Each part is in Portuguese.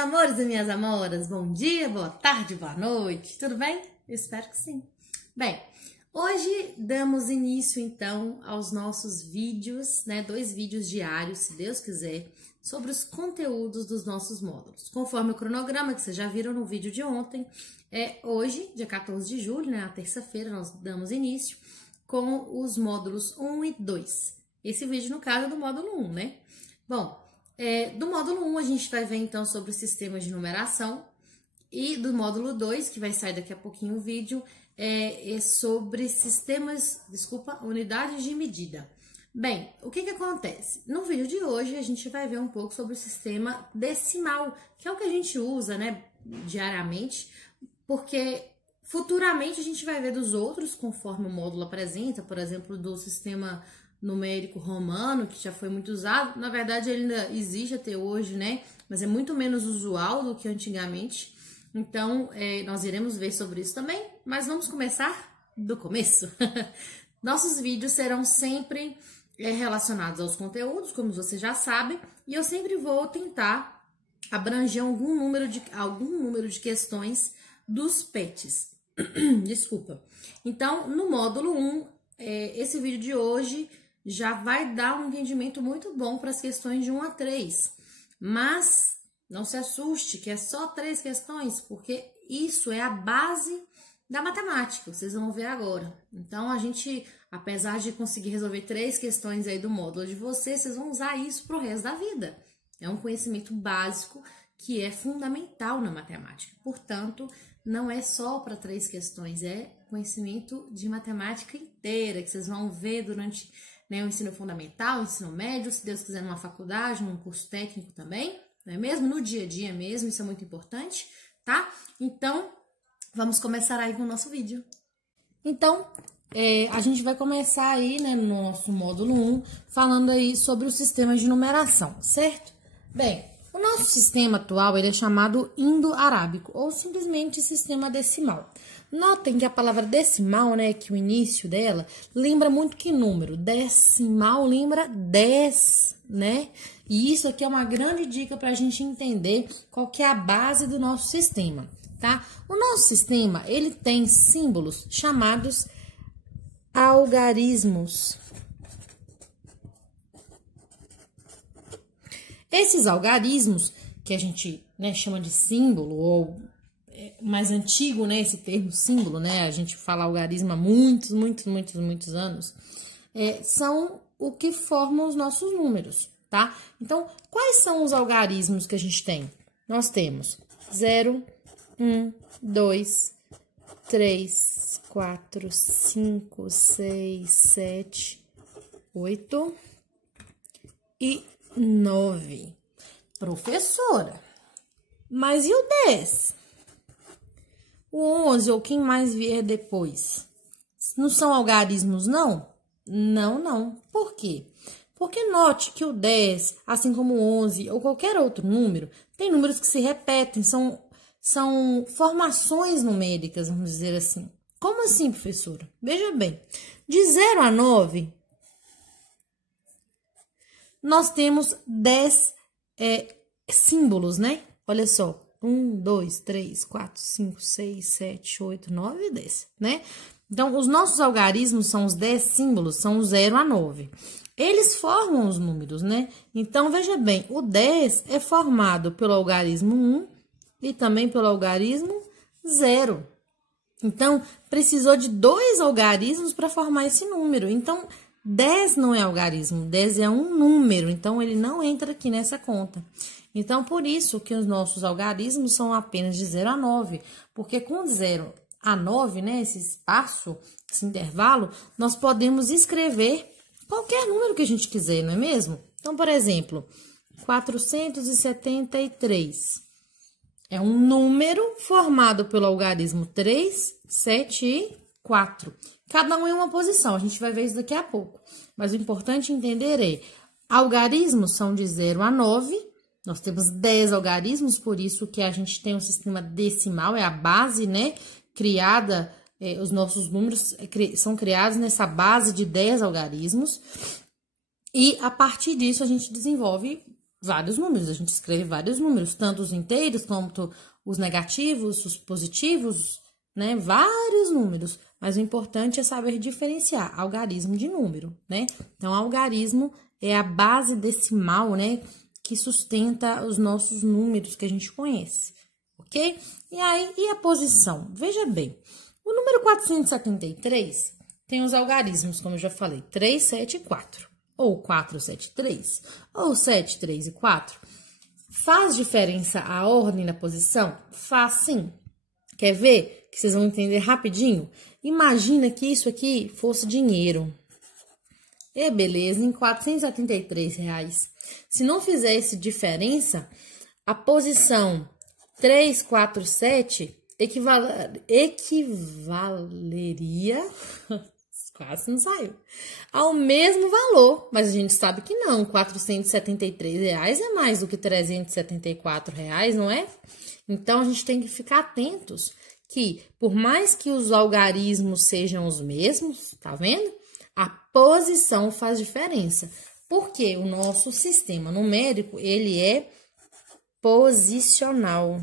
amores e minhas amoras, bom dia, boa tarde, boa noite, tudo bem? Eu espero que sim. Bem, hoje damos início então aos nossos vídeos, né, 2 vídeos diários, se Deus quiser, sobre os conteúdos dos nossos módulos. Conforme o cronograma que vocês já viram no vídeo de ontem, hoje, dia 14 de julho, né, na terça-feira, nós damos início com os módulos 1 e 2. Esse vídeo, no caso, é do módulo 1, né? Bom, do módulo 1 a gente vai ver então sobre o sistema de numeração e do módulo 2, que vai sair daqui a pouquinho o vídeo, é sobre unidades de medida. Bem, o que acontece? No vídeo de hoje a gente vai ver um pouco sobre o sistema decimal, que é o que a gente usa, né, diariamente, porque futuramente a gente vai ver dos outros, conforme o módulo apresenta, por exemplo, do sistema numérico romano, que já foi muito usado. Na verdade, ele ainda existe até hoje, né? Mas é muito menos usual do que antigamente. Então, nós iremos ver sobre isso também. Mas vamos começar do começo. Nossos vídeos serão sempre relacionados aos conteúdos, como você já sabe. E eu sempre vou tentar abranger algum número de questões dos PETs. Desculpa. Então, no módulo 1, esse vídeo de hoje já vai dar um entendimento muito bom para as questões de 1 a 3. Mas não se assuste que é só 3 questões, porque isso é a base da matemática, vocês vão ver agora. Então, a gente, apesar de conseguir resolver 3 questões aí do módulo de vocês vão usar isso para o resto da vida. É um conhecimento básico que é fundamental na matemática. Portanto, não é só para 3 questões, é conhecimento de matemática inteira, que vocês vão ver durante o ensino fundamental, o ensino médio, se Deus quiser numa faculdade, num curso técnico também, não é mesmo? No dia a dia mesmo, isso é muito importante, tá? Então, vamos começar aí com o nosso vídeo. Então, a gente vai começar aí, né, no nosso módulo 1, falando aí sobre o sistema de numeração, certo? Bem, o nosso sistema atual, ele é chamado indo-arábico, ou simplesmente sistema decimal. Notem que a palavra decimal, né, que o início dela, lembra muito que número? Decimal lembra 10, né? E isso aqui é uma grande dica para a gente entender qual que é a base do nosso sistema, tá? O nosso sistema, ele tem símbolos chamados algarismos. Esses algarismos, que a gente, né, chama de símbolo, ou mais antigo, né, esse termo símbolo, né, a gente fala algarismo há muitos anos, são o que formam os nossos números, tá? Então, quais são os algarismos que a gente tem? Nós temos 0, 1, 2, 3, 4, 5, 6, 7, 8 e 9. Professora, mas e o 10? O 11 ou quem mais vier depois? Não são algarismos, não? Não. Por quê? Porque note que o 10, assim como o 11 ou qualquer outro número, tem números que se repetem, são formações numéricas, vamos dizer assim. Como assim, professora? Veja bem, de 0 a 9, nós temos 10 símbolos, né? Olha só. 1, 2, 3, 4, 5, 6, 7, 8, 9 e 10, né? Então, os nossos algarismos são os 10 símbolos, são o 0 a 9. Eles formam os números, né? Então, veja bem, o 10 é formado pelo algarismo 1 e também pelo algarismo 0. Então, precisou de 2 algarismos para formar esse número. Então, 10 não é algarismo, 10 é um número, então ele não entra aqui nessa conta. Então, por isso que os nossos algarismos são apenas de 0 a 9, porque com 0 a 9, né, esse espaço, esse intervalo, nós podemos escrever qualquer número que a gente quiser, não é mesmo? Então, por exemplo, 473 é um número formado pelo algarismo 3, 7 e 4. Cada um em uma posição, a gente vai ver isso daqui a pouco. Mas o importante entender é, algarismos são de 0 a 9, nós temos 10 algarismos, por isso que a gente tem um sistema decimal, é a base, né, criada, os nossos números são criados nessa base de 10 algarismos. E a partir disso a gente desenvolve vários números, a gente escreve vários números, tanto os inteiros quanto os negativos, os positivos, né? Vários números. Mas o importante é saber diferenciar algarismo de número, né? Então, algarismo é a base decimal, né? Que sustenta os nossos números que a gente conhece, ok? E a posição? Veja bem, o número 473 tem os algarismos, como eu já falei, 3, 7 e 4. Ou 4, 7, 3. Ou 7, 3 e 4. Faz diferença a ordem da posição? Faz sim. Quer ver? Que vocês vão entender rapidinho. Imagina que isso aqui fosse dinheiro. Beleza, em R$473. Se não fizesse diferença, a posição 3, 4, 7 equivaleria, quase não saiu, ao mesmo valor. Mas a gente sabe que não, R$473 é mais do que R$374, não é? Então, a gente tem que ficar atentos que, por mais que os algarismos sejam os mesmos, tá vendo? A posição faz diferença, porque o nosso sistema numérico, ele é posicional.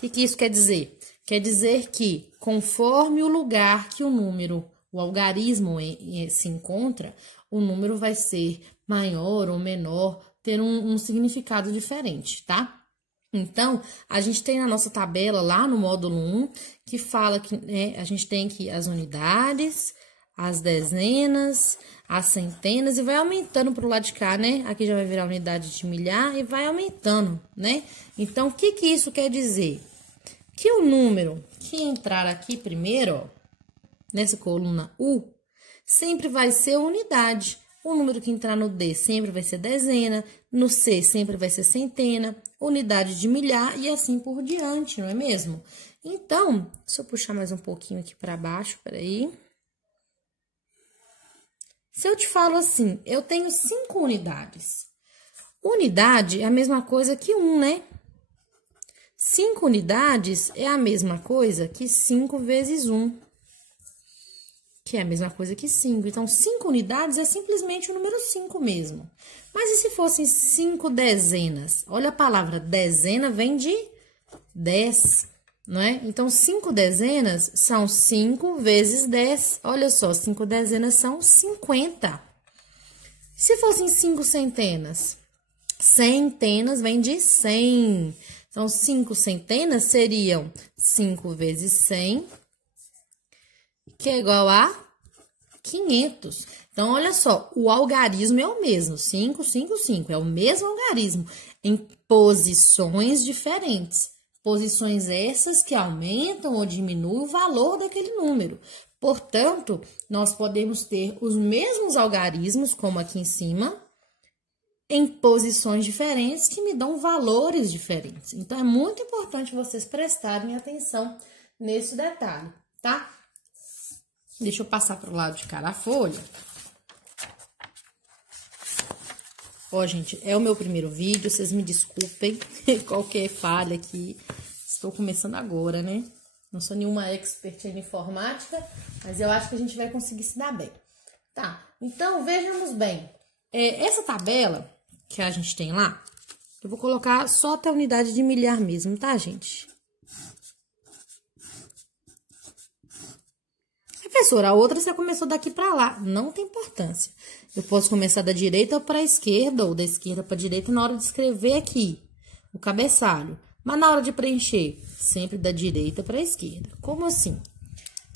O que isso quer dizer? Quer dizer que, conforme o lugar que o algarismo se encontra, o número vai ser maior ou menor, ter um significado diferente, tá? Então, a gente tem na nossa tabela lá no módulo 1, que fala que a gente tem aqui as unidades, as dezenas, as centenas e vai aumentando para o lado de cá, né? Aqui já vai virar unidade de milhar e vai aumentando, né? Então, o que isso quer dizer? Que o número que entrar aqui primeiro, ó, nessa coluna U, sempre vai ser unidade. O número que entrar no D sempre vai ser dezena, no C sempre vai ser centena, unidade de milhar e assim por diante, não é mesmo? Então, se eu puxar mais um pouquinho aqui para baixo, peraí. Se eu te falo assim, eu tenho 5 unidades. Unidade é a mesma coisa que 1, né? 5 unidades é a mesma coisa que 5 vezes 1. Que é a mesma coisa que 5. Então, 5 unidades é simplesmente o número 5 mesmo. Mas e se fossem 5 dezenas? Olha, a palavra dezena vem de 10, não é? Então, 5 dezenas são 5 vezes 10. Olha só, 5 dezenas são 50. Se fossem 5 centenas? Centenas vem de 100. Então, 5 centenas seriam 5 vezes 100, que é igual a 500. Então, olha só, o algarismo é o mesmo, 5, 5, 5, é o mesmo algarismo, em posições diferentes. Posições essas que aumentam ou diminuem o valor daquele número. Portanto, nós podemos ter os mesmos algarismos, como aqui em cima, em posições diferentes que me dão valores diferentes. Então, é muito importante vocês prestarem atenção nesse detalhe, tá? Deixa eu passar para o lado de cá da folha. Ó, gente, é o meu primeiro vídeo, vocês me desculpem qualquer falha aqui. Estou começando agora, né? Não sou nenhuma expert em informática, mas eu acho que a gente vai conseguir se dar bem. Tá, então vejamos bem. Essa tabela que a gente tem lá, eu vou colocar só até a unidade de milhar mesmo, tá, gente? Professora, a outra você começou daqui para lá. Não tem importância. Eu posso começar da direita para a esquerda ou da esquerda para a direita na hora de escrever aqui o cabeçalho. Mas na hora de preencher, sempre da direita para a esquerda. Como assim?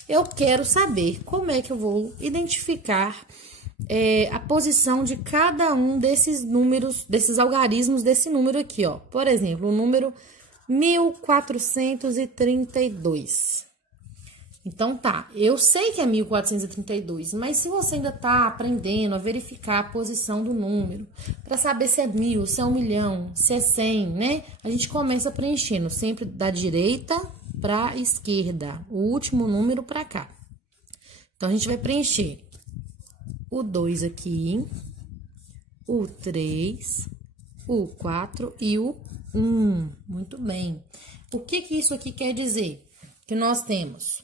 Eu quero saber como é que eu vou identificar a posição de cada um desses números, desses algarismos desse número aqui, ó. Por exemplo, o número 1432. Então, tá, eu sei que é 1432, mas se você ainda tá aprendendo a verificar a posição do número, para saber se é 1000, se é 1 milhão, se é 100, né? A gente começa preenchendo sempre da direita para a esquerda, o último número para cá. Então, a gente vai preencher o 2 aqui, o 3, o 4 e o 1. Muito bem. O que isso aqui quer dizer? Que nós temos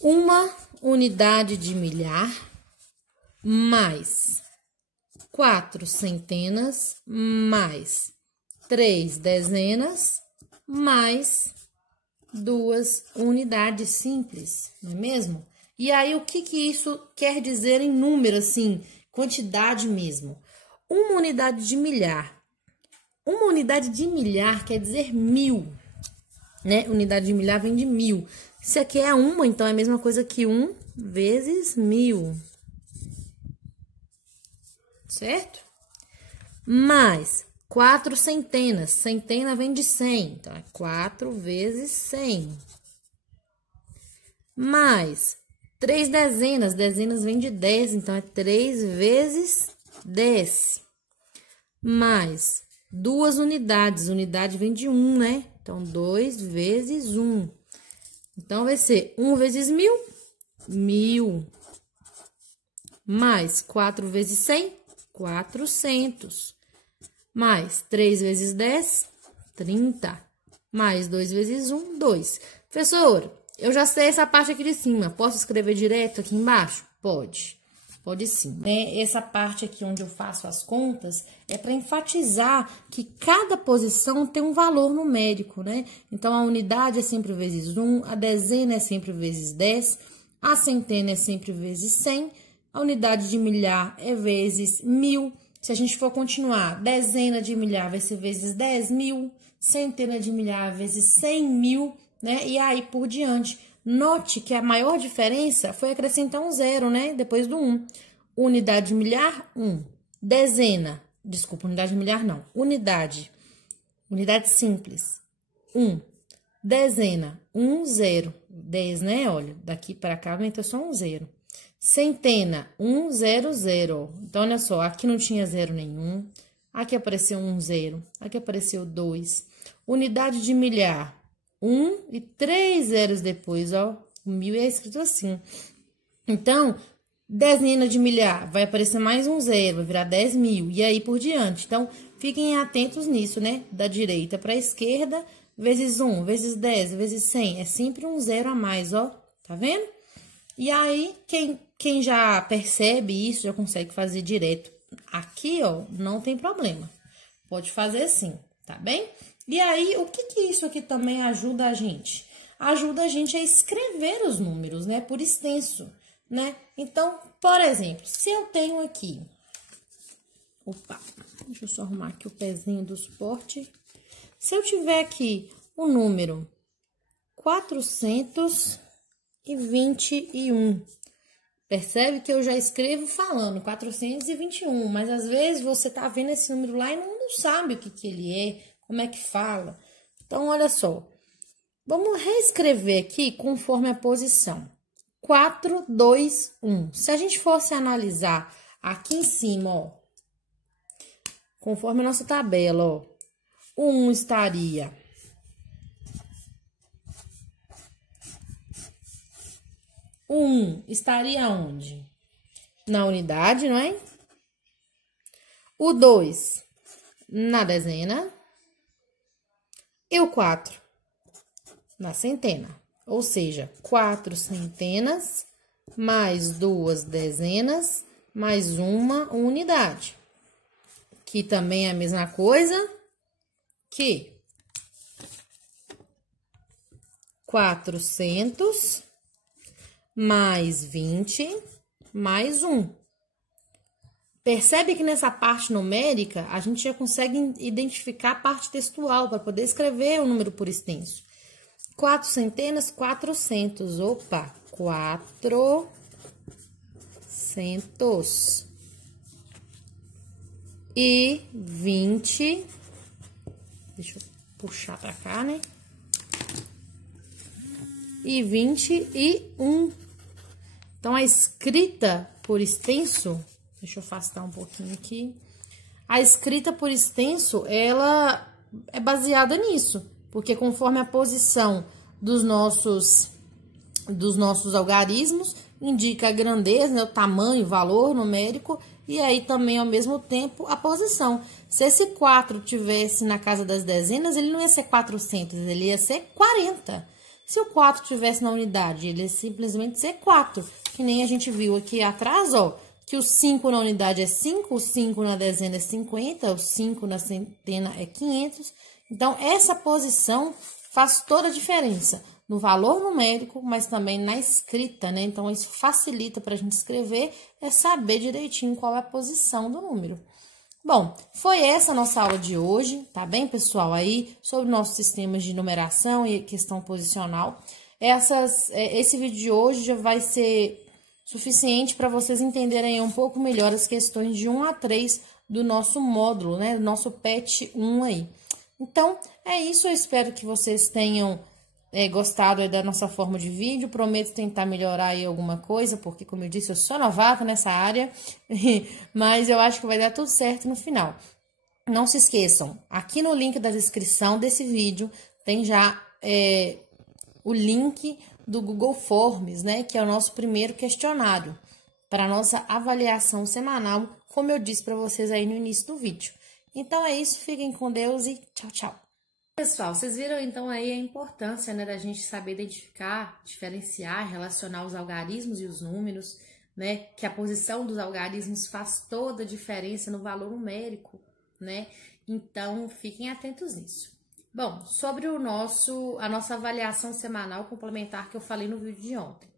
uma unidade de milhar mais 4 centenas mais 3 dezenas mais 2 unidades simples, não é mesmo? E aí, o que isso quer dizer em número, assim, quantidade mesmo? Uma unidade de milhar. Uma unidade de milhar quer dizer 1000, né? Unidade de milhar vem de 1000. Se aqui é uma, então é a mesma coisa que 1 vezes 1000. Certo? Mais 4 centenas. Centena vem de 100. Então, é 4 vezes 100. Mais 3 dezenas. Dezenas vem de 10. Então, é 3 vezes 10. Mais 2 unidades. Unidade vem de 1, né? Então, 2 vezes 1. Então, vai ser 1 vezes 1000. 1000. Mais 4 vezes 100. 400. Mais 3 vezes 10, 30. Mais 2 vezes 1, 2. Professor, eu já sei essa parte aqui de cima. Posso escrever direto aqui embaixo? Pode. Pode sim. Essa parte aqui onde eu faço as contas é para enfatizar que cada posição tem um valor numérico, né? Então, a unidade é sempre vezes 1, a dezena é sempre vezes 10, a centena é sempre vezes 100, a unidade de milhar é vezes 1000. Se a gente for continuar, dezena de milhar vai ser vezes 10.000, centena de milhar vezes 100.000, né? E aí por diante. Note que a maior diferença foi acrescentar um zero, né? Depois do 1. Unidade de milhar, 1. Dezena, desculpa, unidade de milhar não. Unidade simples, 1. Dezena, 1, 0. 10, né? Olha, daqui para cá aumenta só um 0. Centena, 1, 0, 0. Então, olha só, aqui não tinha zero nenhum. Aqui apareceu um 0. Aqui apareceu 2. Unidade de milhar, 1 e 3 zeros depois, ó. O 1000 é escrito assim. Então, dezena de milhar, vai aparecer mais um 0, vai virar 10.000. E aí por diante. Então, fiquem atentos nisso, né? Da direita para a esquerda, vezes 1, vezes 10, vezes 100. É sempre um 0 a mais, ó. Tá vendo? E aí, quem já percebe isso, já consegue fazer direto aqui, ó, não tem problema. Pode fazer assim, tá bem? E aí, o que isso aqui também ajuda a gente? Ajuda a gente a escrever os números, né, por extenso, né? Então, por exemplo, se eu tenho aqui... Opa, deixa eu só arrumar aqui o pezinho do suporte. Se eu tiver aqui o número 421... Percebe que eu já escrevo falando 421, mas às vezes você tá vendo esse número lá e não sabe o que ele é, como é que fala. Então, olha só. Vamos reescrever aqui conforme a posição. 4, 2, 1. Se a gente fosse analisar aqui em cima, ó, conforme a nossa tabela, ó, o 1 estaria... O 1 estaria onde? Na unidade, não é? O 2 na dezena. E o 4 na centena. Ou seja, 4 centenas mais 2 dezenas mais uma unidade. Que também é a mesma coisa que 400... mais 20, mais 1. Percebe que nessa parte numérica, a gente já consegue identificar a parte textual para poder escrever o número por extenso. 4 centenas, 400. Opa, 400. E 20. Deixa eu puxar para cá, né? E 21. Então, a escrita por extenso, deixa eu afastar um pouquinho aqui. A escrita por extenso, ela é baseada nisso, porque conforme a posição dos nossos algarismos, indica a grandeza, né, o tamanho, o valor numérico, e aí também, ao mesmo tempo, a posição. Se esse 4 tivesse na casa das dezenas, ele não ia ser 400, ele ia ser 40. Se o 4 tivesse na unidade, ele ia simplesmente ser 4. Que nem a gente viu aqui atrás, ó, que o 5 na unidade é 5, o 5 na dezena é 50, o 5 na centena é 500. Então, essa posição faz toda a diferença no valor numérico, mas também na escrita, né? Então, isso facilita para a gente escrever, é saber direitinho qual é a posição do número. Bom, foi essa a nossa aula de hoje, tá bem, pessoal? Aí, sobre nossos sistemas de numeração e questão posicional. Esse vídeo de hoje já vai ser suficiente para vocês entenderem um pouco melhor as questões de 1 a 3 do nosso módulo, né? Do nosso PET 1 aí. Então, é isso. Eu espero que vocês tenham gostado aí da nossa forma de vídeo. Prometo tentar melhorar aí alguma coisa, porque, como eu disse, eu sou novata nessa área, mas eu acho que vai dar tudo certo no final. Não se esqueçam, aqui no link da descrição desse vídeo tem já o link do Google Forms, né, que é o nosso primeiro questionário para a nossa avaliação semanal, como eu disse para vocês aí no início do vídeo. Então é isso, fiquem com Deus e tchau, tchau. Pessoal, vocês viram então aí a importância, né, da gente saber identificar, diferenciar, relacionar os algarismos e os números, né, que a posição dos algarismos faz toda a diferença no valor numérico, né? Então fiquem atentos nisso. Bom, sobre a nossa avaliação semanal complementar que eu falei no vídeo de ontem.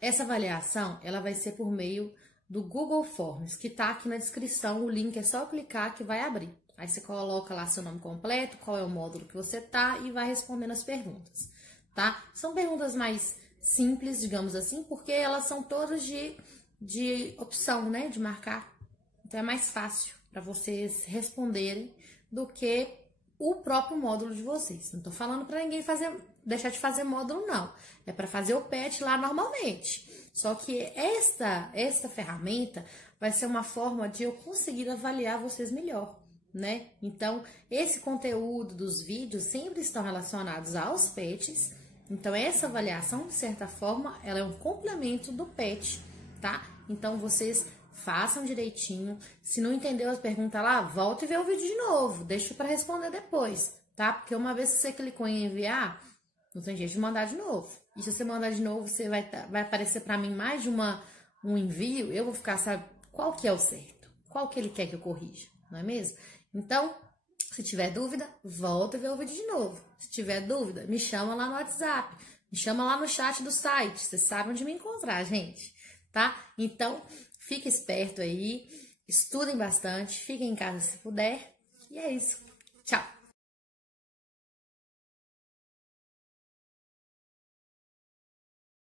Essa avaliação, ela vai ser por meio do Google Forms, que tá aqui na descrição, o link é só clicar que vai abrir. Aí você coloca lá seu nome completo, qual é o módulo que você tá e vai respondendo as perguntas, tá? São perguntas mais simples, digamos assim, porque elas são todas de opção, né, de marcar. Então é mais fácil para vocês responderem do que o próprio módulo de vocês. Não tô falando para ninguém deixar de fazer módulo, não. É para fazer o PET lá normalmente. Só que esta ferramenta vai ser uma forma de eu conseguir avaliar vocês melhor, né? Então, esse conteúdo dos vídeos sempre estão relacionados aos PETs. Então, essa avaliação, de certa forma, ela é um complemento do PET, tá? Então, vocês façam direitinho. Se não entendeu as perguntas lá, volta e vê o vídeo de novo. Deixa para responder depois, tá? Porque uma vez que você clicou em enviar, não tem jeito de mandar de novo. E se você mandar de novo, você vai aparecer para mim mais de um envio. Eu vou ficar, sabe, qual que é o certo? Qual que ele quer que eu corrija, não é mesmo? Então, se tiver dúvida, volta e vê o vídeo de novo. Se tiver dúvida, me chama lá no WhatsApp. Me chama lá no chat do site. Vocês sabem onde me encontrar, gente, tá? Então, fique esperto aí, estudem bastante, fiquem em casa se puder. E é isso. Tchau!